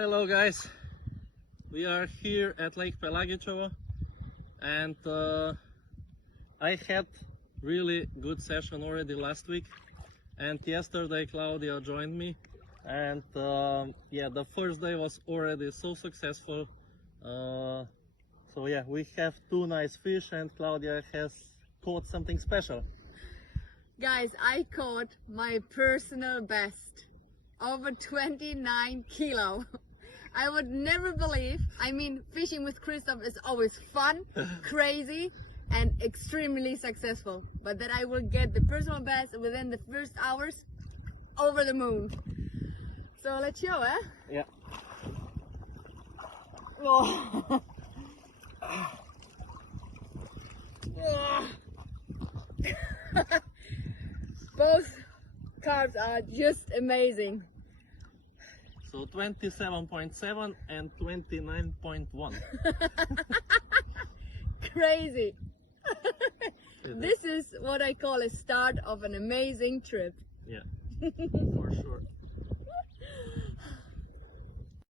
Hello guys, we are here at Lake Pelagičevo and I had really good session already last week, and yesterday Claudia joined me, and yeah, the first day was already so successful. So yeah, we have two nice fish and Claudia has caught something special. Guys, I caught my personal best, over 29 kilo. I would never believe. I mean, fishing with Christoph is always fun, crazy, and extremely successful. But that I will get the personal best within the first hours, over the moon. So let's show, eh? Yeah. Oh. Both carbs are just amazing. So 27.7 and 29.1. Crazy. This is what I call a start of an amazing trip. Yeah, for sure.